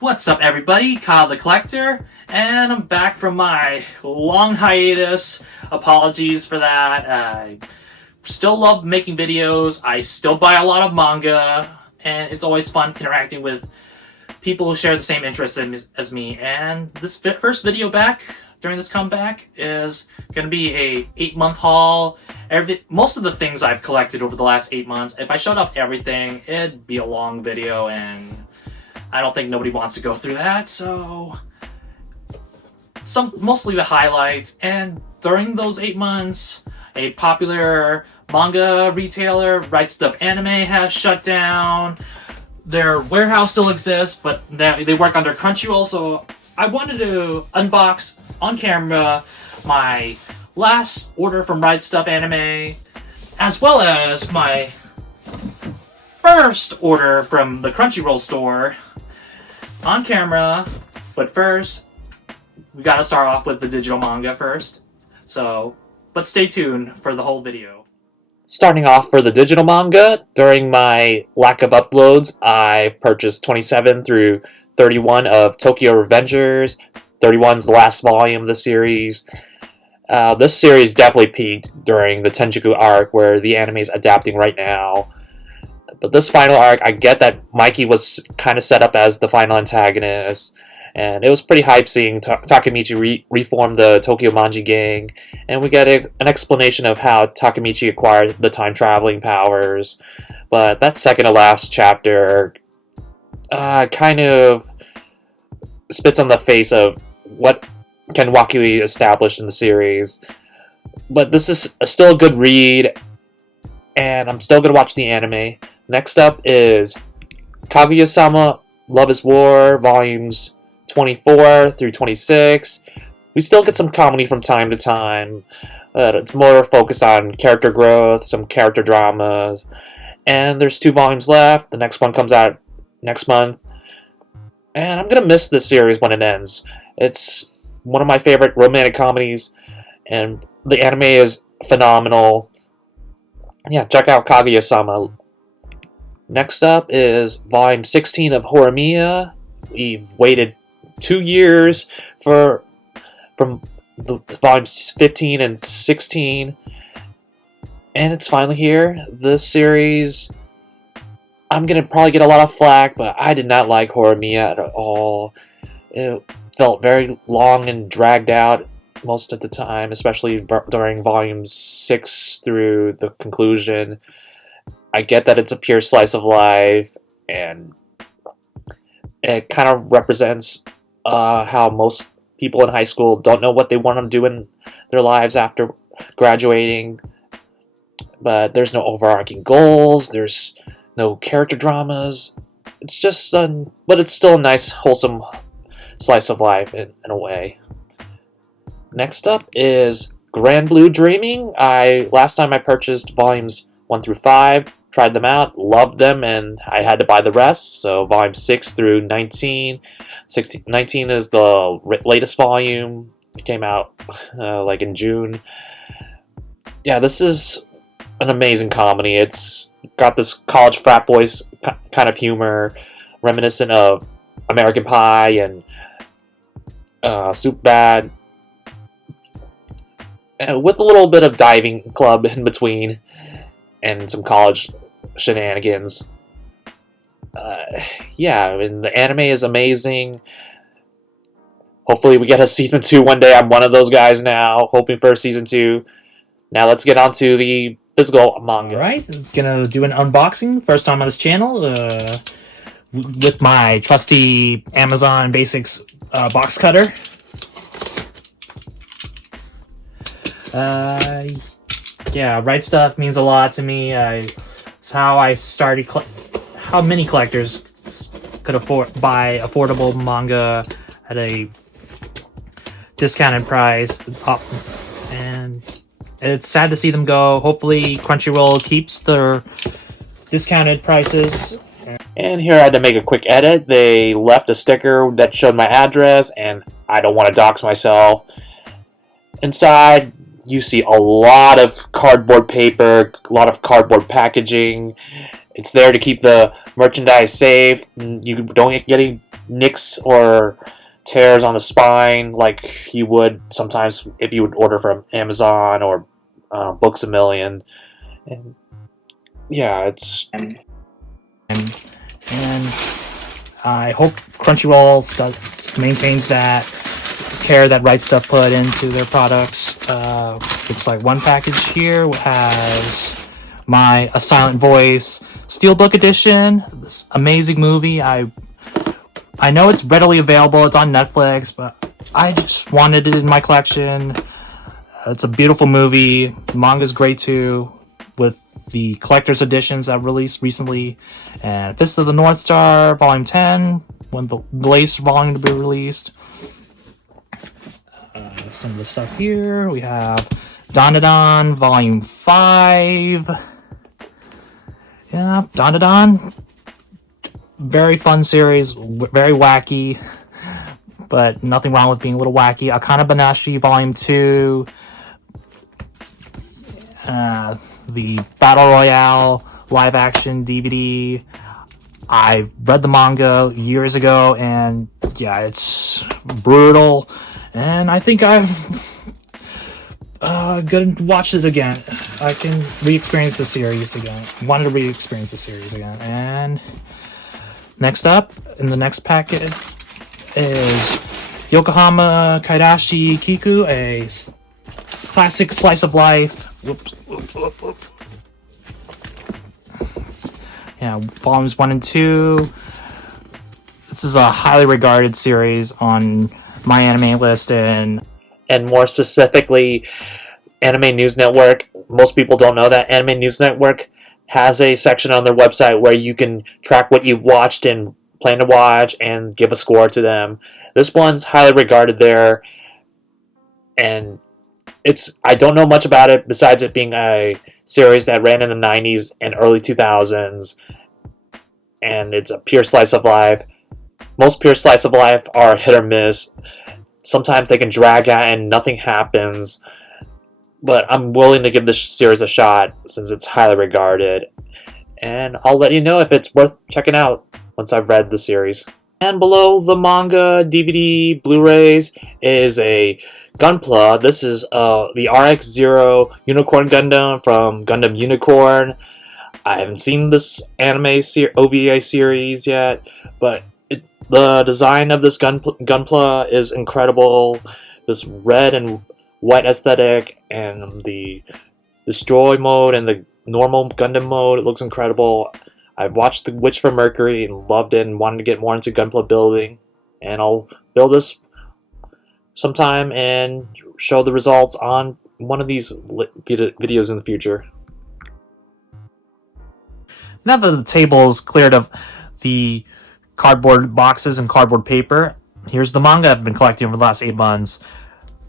What's up, everybody? Kyle the Collector, and I'm back from my long hiatus. Apologies for that. I still love making videos. I still buy a lot of manga, and it's always fun interacting with people who share the same interests as me. And this first video back during this comeback is going to be a 8-month haul. Most of the things I've collected over the last 8 months, if I showed off everything, it'd be a long video, and I don't think nobody wants to go through that, so mostly the highlights. And during those 8 months, a popular manga retailer, Right Stuf Anime, has shut down. Their warehouse still exists, but they work under Crunchyroll, so I wanted to unbox on camera my last order from Right Stuf Anime, as well as my first order from the Crunchyroll store on camera. But first, we gotta start off with the digital manga first. But stay tuned for the whole video. Starting off for the digital manga, during my lack of uploads, I purchased 27 through 31 of Tokyo Revengers. 31's the last volume of the series. This series definitely peaked during the Tenjiku arc, where the anime is adapting right now. But this final arc, I get that Mikey was kind of set up as the final antagonist, and it was pretty hype seeing Takemichi reform the Tokyo Manji gang, and we get an explanation of how Takemichi acquired the time-traveling powers. But that second to last chapter kind of spits on the face of what Ken Wakui established in the series. But this is still a good read, and I'm still going to watch the anime. Next up is Kaguya-sama Love is War, volumes 24 through 26. We still get some comedy from time to time. It's more focused on character growth, some character dramas. And there's 2 volumes left. The next one comes out next month. And I'm going to miss this series when it ends. It's one of my favorite romantic comedies, and the anime is phenomenal. Yeah, check out Kaguya-sama. Next up is volume 16 of Horimiya. We've waited 2 years from the volumes 15 and 16, and it's finally here. This series, I'm gonna probably get a lot of flack, but I did not like Horimiya at all. It felt very long and dragged out most of the time, especially during volumes 6 through the conclusion. I get that it's a pure slice of life, and it kind of represents how most people in high school don't know what they want to do in their lives after graduating. But there's no overarching goals, there's no character dramas. It's just but it's still a nice, wholesome slice of life in a way. Next up is Grand Blue Dreaming. Last time I purchased volumes 1 through 5, tried them out, loved them, and I had to buy the rest. So volume 6 through 19. 19 is the latest volume. It came out like in June. Yeah, this is an amazing comedy. It's got this college frat boys kind of humor, reminiscent of American Pie and Superbad, with a little bit of diving club in between and some college shenanigans. Yeah, and the anime is amazing. Hopefully we get a season 2 one day. I'm one of those guys now, hoping for a season 2. Now let's get on to the physical manga. Alright, gonna do an unboxing. First time on this channel, with my trusty Amazon Basics box cutter. Yeah, Right Stuf means a lot to me. It's how I started. How many collectors could buy affordable manga at a discounted price, and it's sad to see them go. Hopefully, Crunchyroll keeps their discounted prices. And here I had to make a quick edit. They left a sticker that showed my address, and I don't want to dox myself. Inside, you see a lot of cardboard paper, a lot of cardboard packaging. It's there to keep the merchandise safe. You don't get any nicks or tears on the spine like you would sometimes if you would order from Amazon or Books a Million. And yeah, it's and I hope Crunchyroll maintains that care that Right Stuff put into their products. Looks like one package here has A Silent Voice Steelbook Edition. This amazing movie. I know it's readily available. It's on Netflix, but I just wanted it in my collection. It's a beautiful movie. The manga's great too, with the collector's editions that released recently. And Fist of the North Star, Volume 10, when the latest volume to be released. Some of the stuff here. We have Dandadan, Volume 5. Yeah, Dandadan. Very fun series, very wacky, but nothing wrong with being a little wacky. Akana Banashi, Volume 2. The Battle Royale live action DVD. I read the manga years ago, and yeah, it's brutal. And I think I'm gonna watch it again. I can re-experience the series again. Wanted to re-experience the series again. And next up, in the next packet, is Yokohama Kaidashi Kiku, a classic slice of life. Whoops. Yeah, volumes 1 and 2. This is a highly regarded series on My Anime List, and more specifically, Anime News Network. Most people don't know that Anime News Network has a section on their website where you can track what you've watched and plan to watch and give a score to them. This one's highly regarded there, and I don't know much about it besides it being a series that ran in the 90s and early 2000s, and it's a pure slice of life. Most pure slice of life are hit or miss. Sometimes they can drag out and nothing happens, but I'm willing to give this series a shot since it's highly regarded, and I'll let you know if it's worth checking out once I've read the series. And below the manga, DVD, Blu-rays is a Gunpla. This is the RX-0 Unicorn Gundam from Gundam Unicorn. I haven't seen this anime OVA series yet, but the design of this Gunpla is incredible. This red and white aesthetic, and the destroy mode and the normal Gundam mode, it looks incredible. I've watched The Witch from Mercury and loved it and wanted to get more into Gunpla building, and I'll build this sometime and show the results on one of these videos in the future. now that the table is cleared of the cardboard boxes and cardboard paper, here's the manga I've been collecting over the last 8 months.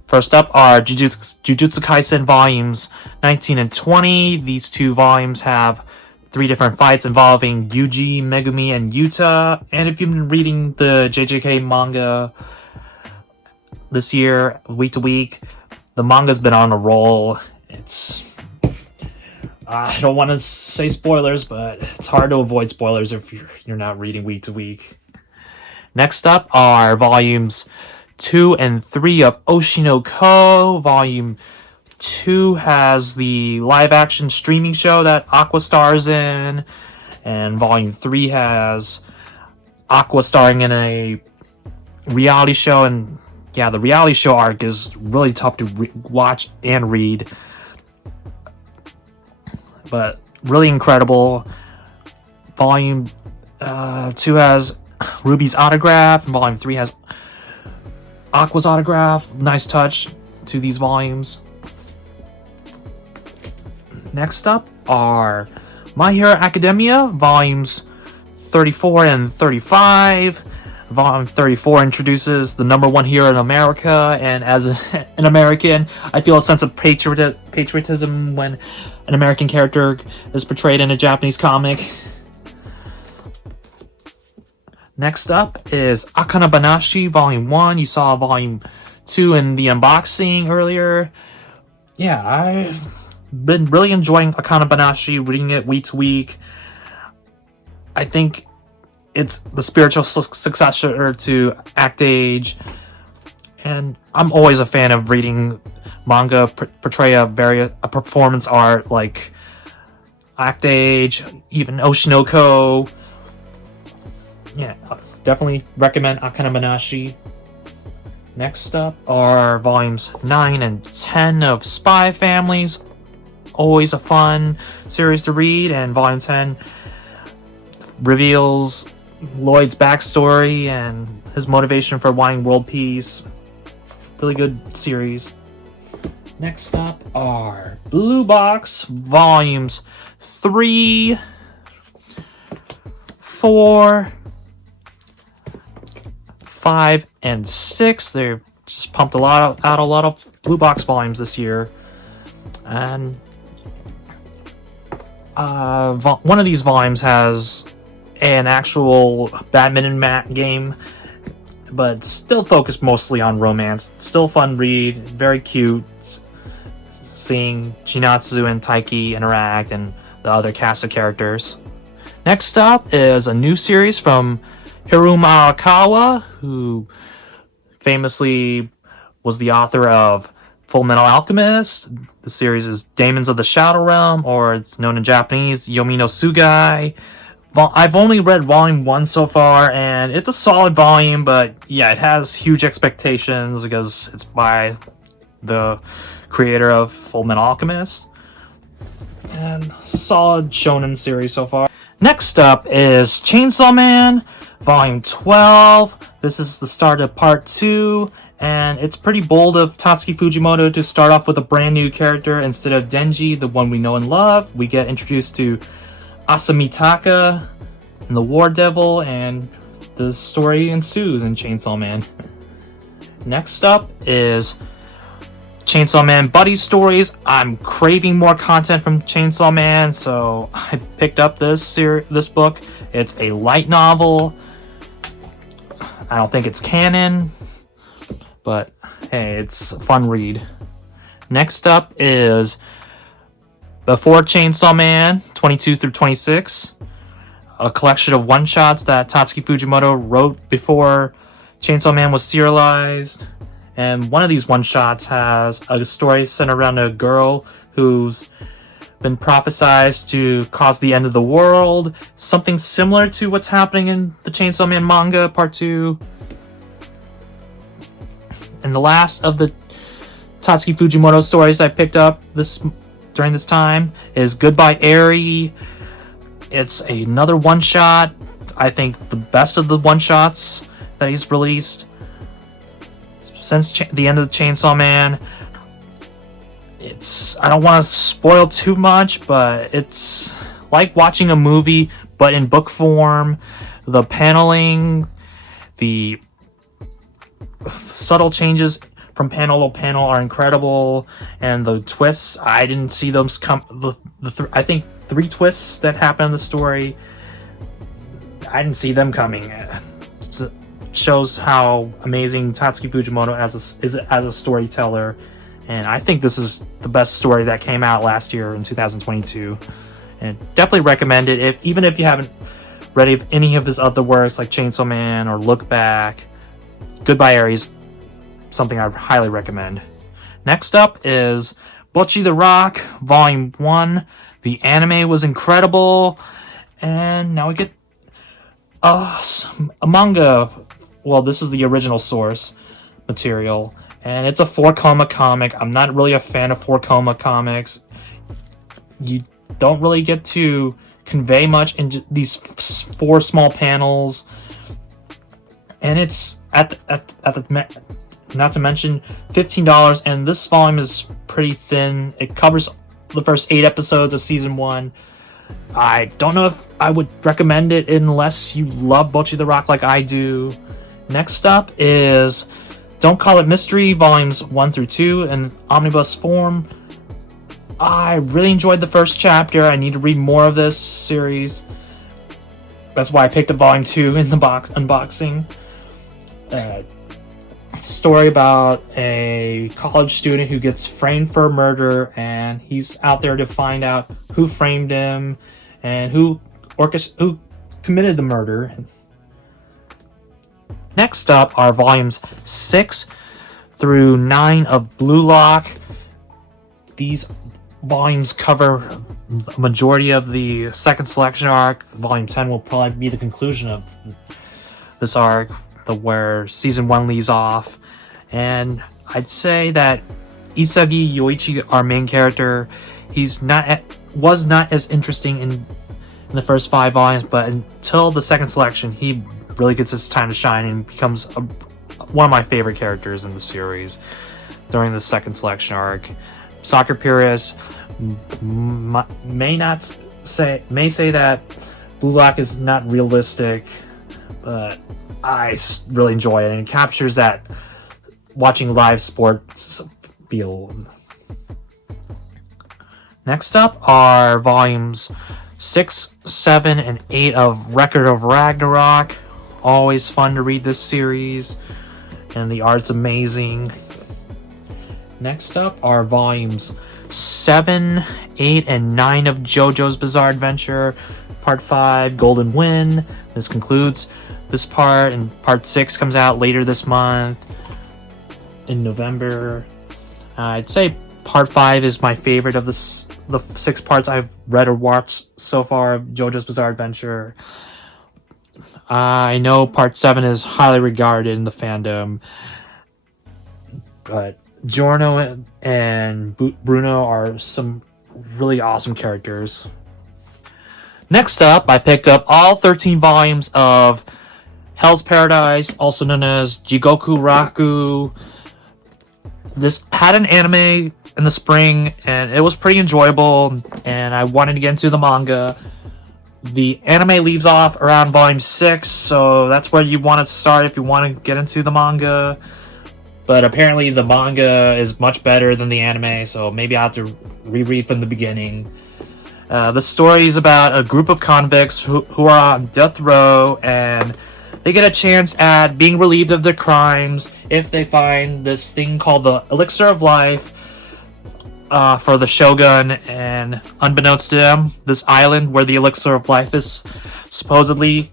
First up are Jujutsu Kaisen volumes 19 and 20. These two volumes have 3 different fights involving Yuji, Megumi, and Yuta. And if you've been reading the JJK manga this year, week to week, the manga's been on a roll. I don't want to say spoilers, but it's hard to avoid spoilers if you're not reading week to week. Next up are volumes 2 and 3 of Oshinoko. Volume 2 has the live-action streaming show that Aqua stars in, and Volume 3 has Aqua starring in a reality show, and yeah, the reality show arc is really tough to watch and read, but really incredible. Volume 2 has Ruby's autograph, and Volume 3 has Aqua's autograph. Nice touch to these volumes. Next up are My Hero Academia, volumes 34 and 35. Volume 34 introduces the #1 hero in America, and as an American, I feel a sense of patriotism when an American character is portrayed in a Japanese comic. Next up is Akana Banashi, Volume 1. You saw Volume 2 in the unboxing earlier. Yeah, I've been really enjoying Akana Banashi, reading it week to week. I think it's the spiritual successor to Act Age, and I'm always a fan of reading manga portray a performance art like Act Age, even Oshinoko. Yeah, definitely recommend Akane Banashi. Next up are volumes 9 and 10 of Spy Families. Always a fun series to read, and volume 10 reveals Lloyd's backstory and his motivation for wanting world peace. Really good series. Next up are Blue Box volumes 3, 4, 5, and 6. They've just pumped out a lot of Blue Box volumes this year. And one of these volumes has an actual badminton game, but still focused mostly on romance. Still fun read, very cute, seeing Chinatsu and Taiki interact and the other cast of characters. Next up is a new series from Hiruma Arakawa, who famously was the author of Full Metal Alchemist. The series is Daemons of the Shadow Realm, or it's known in Japanese, Yomi no Sugai. I've only read volume 1 so far, and it's a solid volume, but yeah, it has huge expectations because it's by the creator of Full Metal Alchemist. And solid shonen series so far. Next up is Chainsaw Man, volume 12. This is the start of part 2, and it's pretty bold of Tatsuki Fujimoto to start off with a brand new character instead of Denji, the one we know and love. We get introduced to Asamitaka and the War Devil, and the story ensues in Chainsaw Man. Next up is Chainsaw Man Buddy Stories. I'm craving more content from Chainsaw Man, so I picked up this book. It's a light novel. I don't think it's canon, but hey, it's a fun read. Next up is Before Chainsaw Man 22 through 26, a collection of one-shots that Tatsuki Fujimoto wrote before Chainsaw Man was serialized. And one of these one-shots has a story centered around a girl who's been prophesized to cause the end of the world. Something similar to what's happening in the Chainsaw Man manga, part 2. And the last of the Tatsuki Fujimoto stories I picked up during this time is Goodbye Eri. It's another one-shot. I think the best of the one-shots that he's released since the end of the Chainsaw Man. I don't want to spoil too much, but it's like watching a movie, but in book form. The paneling, the subtle changes from panel to panel are incredible, and the twists, I didn't see those come. I think 3 twists that happen in the story, I didn't see them coming. It shows how amazing Tatsuki Fujimoto is as a storyteller, and I think this is the best story that came out last year in 2022. And definitely recommend it, even if you haven't read any of his other works like Chainsaw Man or Look Back. Goodbye Aries, something I highly recommend. Next up is Bocchi the Rock, Volume 1. The anime was incredible, and now we get a manga. Well, this is the original source material, and it's a 4-koma comic. I'm not really a fan of 4-koma comics. You don't really get to convey much in these 4 small panels, and it's at the not to mention $15, and this volume is pretty thin. It covers the first 8 episodes of season 1. I don't know if I would recommend it unless you love Bocchi the Rock like I do. Next up is Don't Call It Mystery, volumes 1 through 2 in omnibus form. I really enjoyed the first chapter. I need to read more of this series. That's why I picked up volume 2 in the unboxing. Story about a college student who gets framed for murder, and he's out there to find out who framed him and who committed the murder. Next up are volumes 6 through 9 of Blue Lock. These volumes cover a majority of the second selection arc. Volume 10 will probably be the conclusion of this arc, where season 1 leaves off. And I'd say that Isagi Yoichi, our main character, was not as interesting in the first 5 volumes, but until the second selection, he really gets his time to shine and becomes one of my favorite characters in the series during the second selection arc. Soccer Purist may say that Blue Lock is not realistic, but I really enjoy it, and it captures that watching live sports feel. Next up are volumes 6, 7, and 8 of Record of Ragnarok. Always fun to read this series, and the art's amazing. Next up are volumes 7, 8, and 9 of JoJo's Bizarre Adventure, Part 5, Golden Wind. This concludes this part, and Part 6 comes out later this month, in November. I'd say Part 5 is my favorite of the 6 parts I've read or watched so far of JoJo's Bizarre Adventure. I know Part 7 is highly regarded in the fandom, but Giorno and Bruno are some really awesome characters. Next up, I picked up all 13 volumes of Hell's Paradise, also known as Jigoku Raku. This had an anime in the spring, and it was pretty enjoyable, and I wanted to get into the manga. The anime leaves off around volume 6, so that's where you want to start if you want to get into the manga. But apparently the manga is much better than the anime, so maybe I'll have to reread from the beginning. The story is about a group of convicts who are on death row, and they get a chance at being relieved of their crimes if they find this thing called the Elixir of Life for the Shogun. And unbeknownst to them, this island where the Elixir of Life is supposedly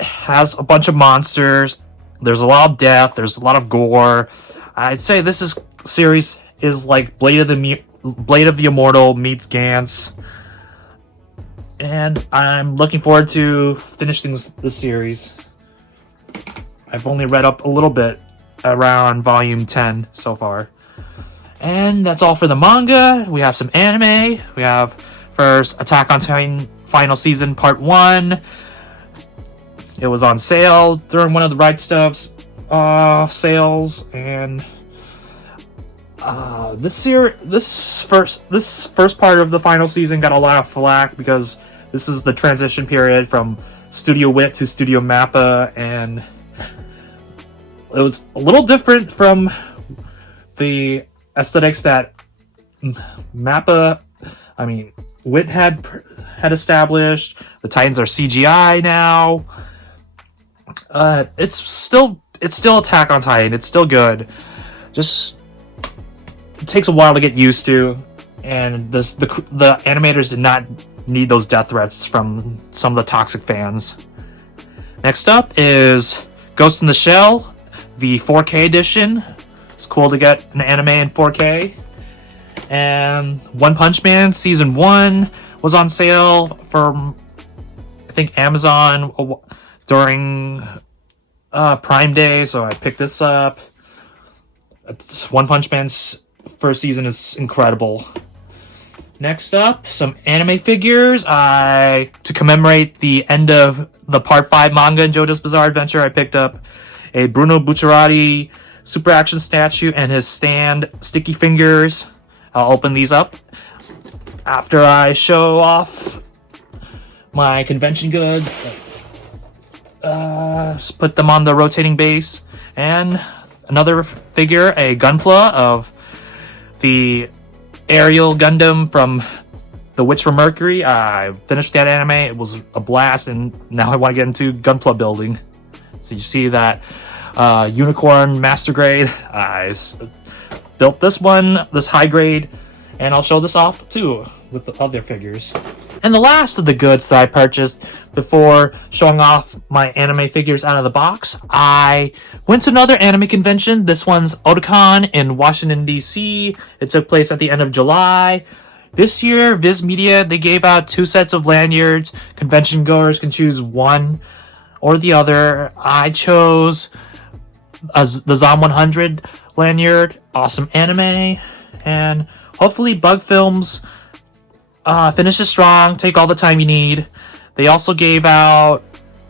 has a bunch of monsters. There's a lot of death, there's a lot of gore. I'd say this series is like Blade of the Immortal meets Gantz. And I'm looking forward to finishing this series. I've only read up a little bit around volume 10 so far. And that's all for the manga. We have some anime. We have first Attack on Titan Final Season Part 1. It was on sale during one of the Right Stuff's sales, and this first part of the final season got a lot of flack because this is the transition period from Studio Wit to Studio Mappa, and it was a little different from the aesthetics that Wit had established. The Titans are CGI now. It's still Attack on Titan. It's still good. Just it takes a while to get used to, and the animators did not need those death threats from some of the toxic fans. Next up is Ghost in the Shell, the 4K edition. It's cool to get an anime in 4K. And One Punch Man Season 1 was on sale from, I think, Amazon during Prime Day, so I picked this up. One Punch Man's first season is incredible. Next up, some anime figures. To commemorate the end of the Part 5 manga in JoJo's Bizarre Adventure, I picked up a Bruno Bucciarati Super Action statue and his stand sticky fingers. I'll open these up after I show off my convention goods. Just put them on the rotating base. And another figure, a Gunpla of the Aerial Gundam from The Witch from Mercury. I finished that anime. It was a blast, and now I want to get into Gunpla building. So you see that Unicorn Master Grade. I built this one, this high grade, and I'll show this off too with the other figures. And the last of the goods that I purchased before showing off my anime figures out of the box, I went to another anime convention. This one's Otakon in Washington, D.C. It took place at the end of July. This year, Viz Media, they gave out 2 sets of lanyards. Convention goers can choose one or the other. I chose the Zom 100 lanyard. Awesome anime. And hopefully Bug Films finishes strong. Take all the time you need. They also gave out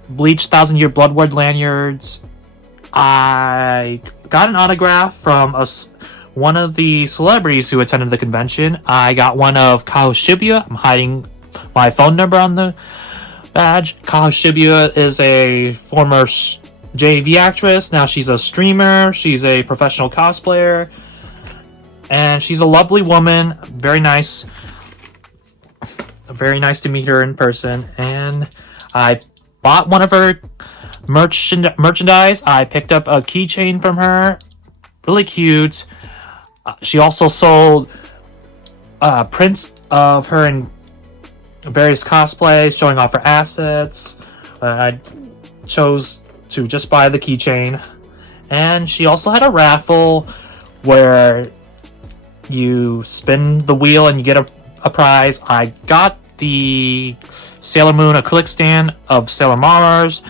Bleach 1000 Year Blood Word lanyards. I got an autograph from one of the celebrities who attended the convention. I got one of Kao Shibuya. I'm hiding my phone number on the badge. Kao Shibuya is a former JV actress. Now she's a streamer. She's a professional cosplayer. And she's a lovely woman. Very nice. Very nice to meet her in person. And I bought one of her merchandise. I picked up a keychain from her. Really cute. She also sold prints of her in various cosplays, showing off her assets. I chose to just buy the keychain. And she also had a raffle where you spin the wheel and you get a prize. I got the Sailor Moon acrylic stand of Sailor Mars.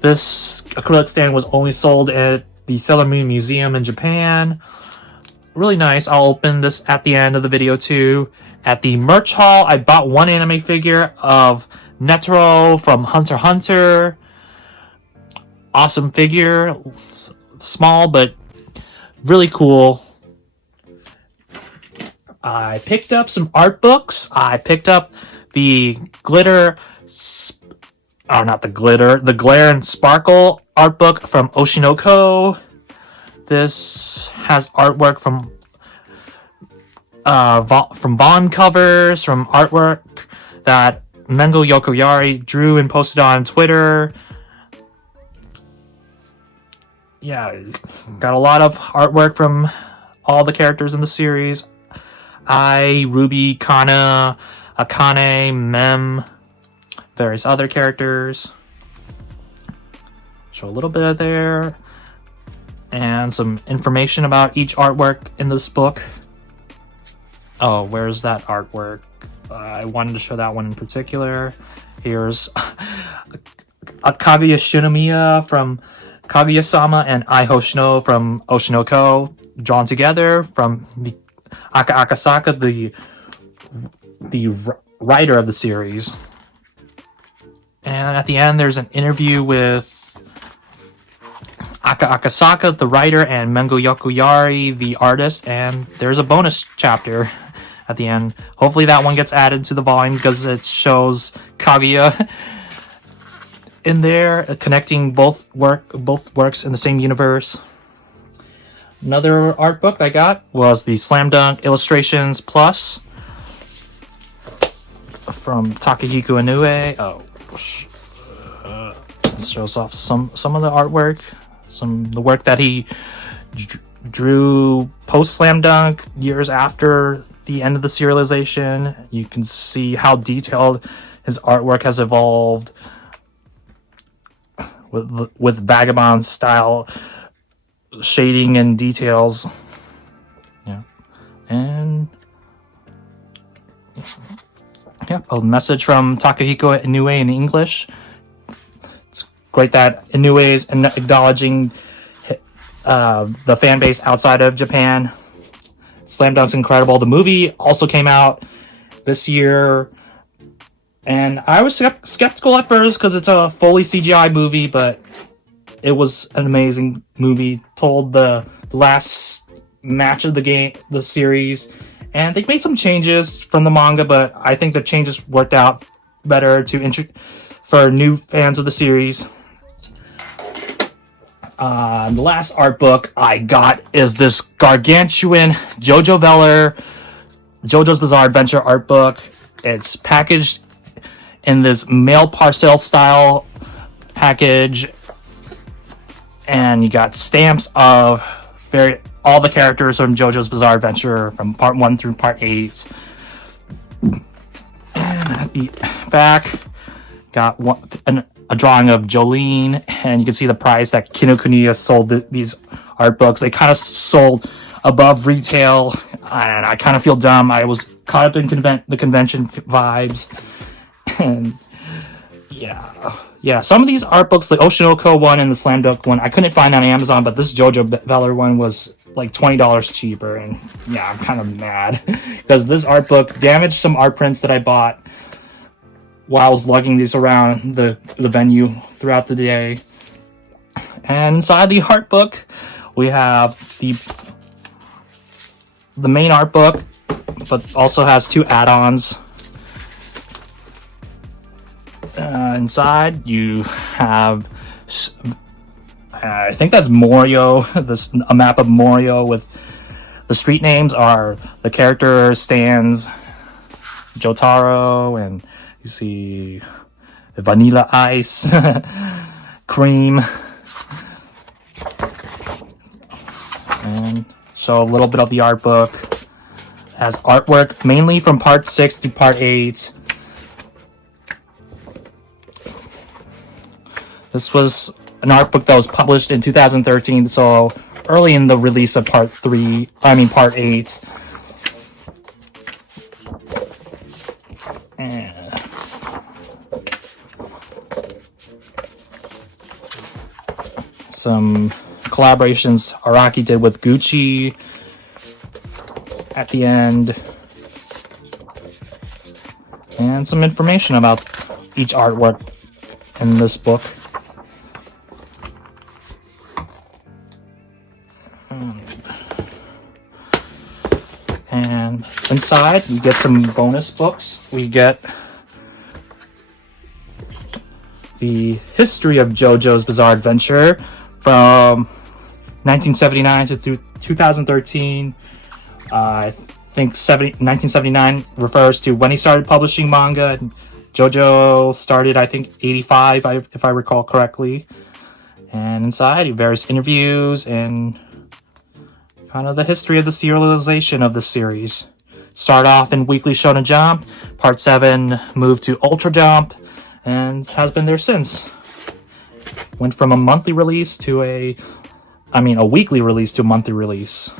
This acrylic stand was only sold at the Sailor Moon Museum in Japan. Really nice. I'll open this at the end of the video too. At the merch hall, I bought one anime figure of Netero from Hunter x Hunter. Awesome figure. Small, but really cool. I picked up some art books. I picked up the Glare and Sparkle art book from Oshinoko. This has artwork from Vaughn covers, from artwork that Mengo Yokoyari drew and posted on Twitter. Yeah, got a lot of artwork from all the characters in the series. Ruby, Kana, Akane, Mem, various other characters. Show a little bit of there. And some information about each artwork in this book. Oh, where's that artwork? I wanted to show that one in particular. Here's a Kaguya Shinomiya from Kaguya-sama and Ai Hoshino from Oshinoko, drawn together from Aka Akasaka, the writer of the series. And at the end, there's an interview with Aka Akasaka, the writer, and Mengo Yokoyari, the artist, and there's a bonus chapter at the end. Hopefully that one gets added to the volume because it shows Kaguya in there, connecting both works in the same universe. Another art book I got was the Slam Dunk Illustrations Plus from Takahiko Inoue. This shows off some of the artwork, the work that he drew post Slam Dunk, years after the end of the serialization. You can see how detailed his artwork has evolved with Vagabond style shading and details. Yeah. And yeah, a message from Takahiko Inoue in English. It's great that Inoue is acknowledging the fan base outside of Japan. Slam Dunk's incredible. The movie also came out this year, and I was skeptical at first because it's a fully CGI movie, but it was an amazing movie. Told the last match of the series, and they made some changes from the manga, but I think the changes worked out better for new fans of the series. The last art book I got is this gargantuan JoJo Veller, JoJo's Bizarre Adventure art book. It's packaged in this mail parcel style package, and you got stamps of all the characters from JoJo's Bizarre Adventure from part 1 through part 8. And at the back, got a drawing of Jolene, and you can see the price that Kinokuniya sold these art books. They kind of sold above retail, and I kind of feel dumb. I was caught up in the convention vibes, and yeah. Some of these art books, the Oshinoko one and the Slam Dunk one, I couldn't find on Amazon, but this Jojo Veller one was like $20 cheaper, and yeah, I'm kind of mad because this art book damaged some art prints that I bought while I was lugging these around the venue throughout the day. And inside the art book, we have the main art book, but also has 2 add-ons. Inside, you have, I think that's Morio, a map of Morio with the street names are the character stands, Jotaro, and you see Vanilla Ice, Cream, and show a little bit of the art book. It has artwork mainly from part 6 to part 8. This was an art book that was published in 2013, so early in the release of part 8. And some collaborations Araki did with Gucci at the end. And some information about each artwork in this book. And inside, you get some bonus books. We get the history of JoJo's Bizarre Adventure from 1979 to 2013. I think 1979 refers to when he started publishing manga. JoJo started, I think, 85, if I recall correctly. And inside, various interviews and kind of the history of the serialization of the series. Start off in Weekly Shonen Jump. Part 7 moved to Ultra Jump and has been there since. Went from a monthly release to a weekly release to a monthly release.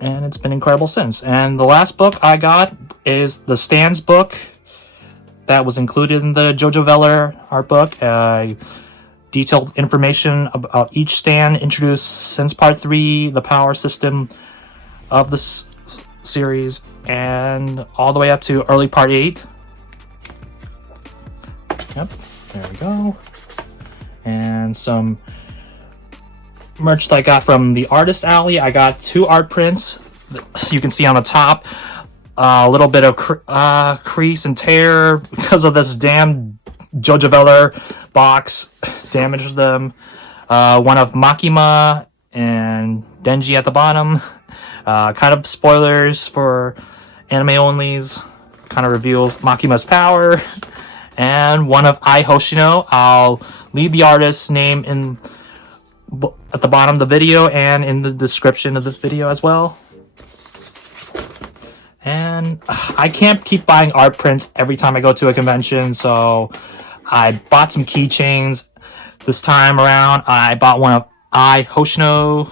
And it's been incredible since. And the last book I got is the Stands book that was included in the Jojo Veller art book. Detailed information about each stand introduced since part 3, the power system of the series, and all the way up to early part 8. Yep, there we go. And some merch that I got from the Artist Alley. I got 2 art prints. You can see on the top a little bit of crease and tear because of this damn Jojo Veller box damaged them. One of Makima and Denji at the bottom. Kind of spoilers for anime onlys. Kind of reveals Makima's power. And one of Ai Hoshino. I'll leave the artist's name at the bottom of the video and in the description of the video as well. And I can't keep buying art prints every time I go to a convention, so I bought some keychains this time around. I bought one of Ai Hoshino.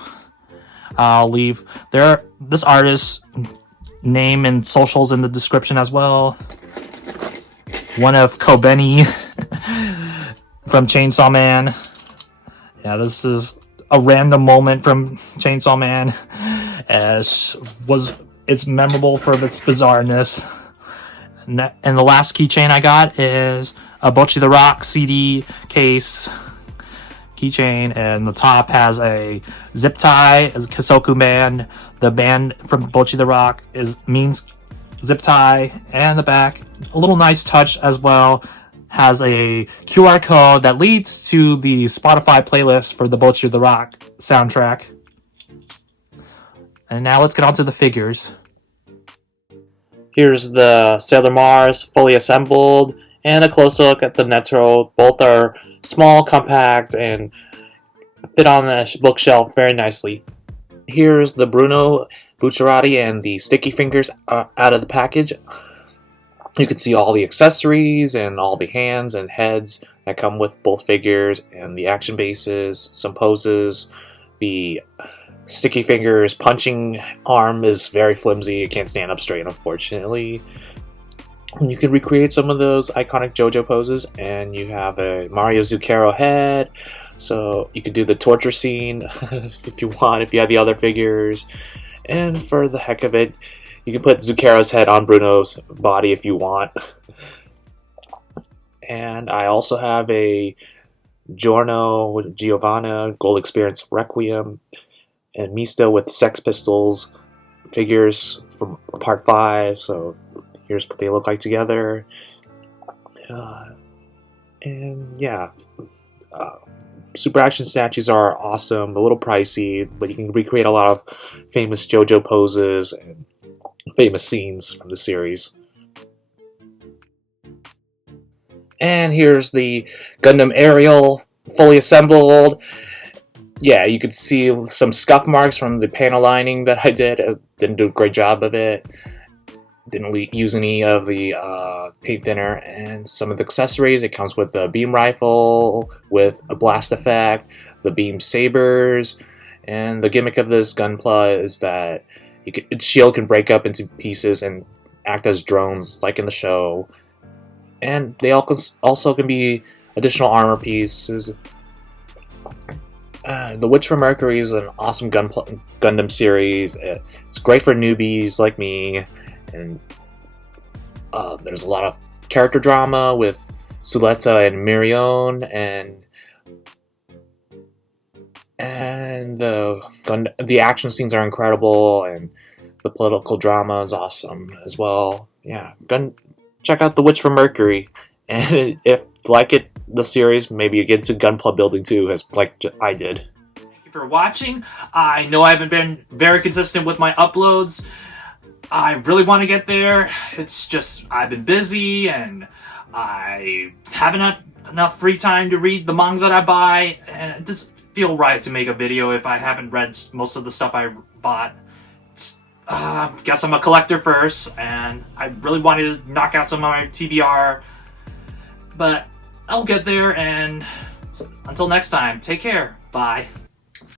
I'll leave this artist's name and socials in the description as well. One of Kobeni from Chainsaw Man. Yeah, this is a random moment from Chainsaw Man. It's memorable for its bizarreness. And the last keychain I got is a Bocchi the Rock CD case keychain, and the top has a zip tie as a Kisoku band. The band from Bocchi the Rock means zip tie, and the back, a little nice touch as well, has a QR code that leads to the Spotify playlist for the Bocchi the Rock soundtrack. And now let's get on to the figures. Here's the Sailor Mars fully assembled, and a close look at the Netero. Both are small, compact, and fit on the bookshelf very nicely. Here's the Bruno Bucciarati and the Sticky Fingers out of the package. You can see all the accessories and all the hands and heads that come with both figures, and the action bases, some poses. The sticky fingers punching arm is very flimsy. It can't stand up straight, unfortunately. You can recreate some of those iconic JoJo poses, and you have a Mario Zucchero head, so you can do the torture scene if you want, if you have the other figures. And for the heck of it, you can put Zucchero's head on Bruno's body if you want. And I also have a Giorno Giovanna Gold Experience Requiem and Mista with Sex Pistols figures from part 5, so here's what they look like together. And yeah, Super Action statues are awesome, a little pricey, but you can recreate a lot of famous JoJo poses and famous scenes from the series. And here's the Gundam Aerial, fully assembled. Yeah, you could see some scuff marks from the panel lining that I did. I didn't do a great job of it. Didn't use any of the paint thinner. And some of the accessories, it comes with the beam rifle, with a blast effect, the beam sabers, and the gimmick of this Gunpla is that its shield can break up into pieces and act as drones, like in the show. And they also can be additional armor pieces. The Witch from Mercury is an awesome Gundam series. It's great for newbies like me, and there's a lot of character drama with Suletta and Mirion, and the action scenes are incredible, and the political drama is awesome as well. Yeah, check out The Witch from Mercury, and if the series, maybe you get into Gunpla building too, as like I did. Thank you for watching. I know I haven't been very consistent with my uploads. I really want to get there. It's just I've been busy and I haven't had enough free time to read the manga that I buy, and it doesn't feel right to make a video if I haven't read most of the stuff I bought. Guess I'm a collector first, and I really wanted to knock out some of my TBR, but I'll get there, and until next time, take care. Bye.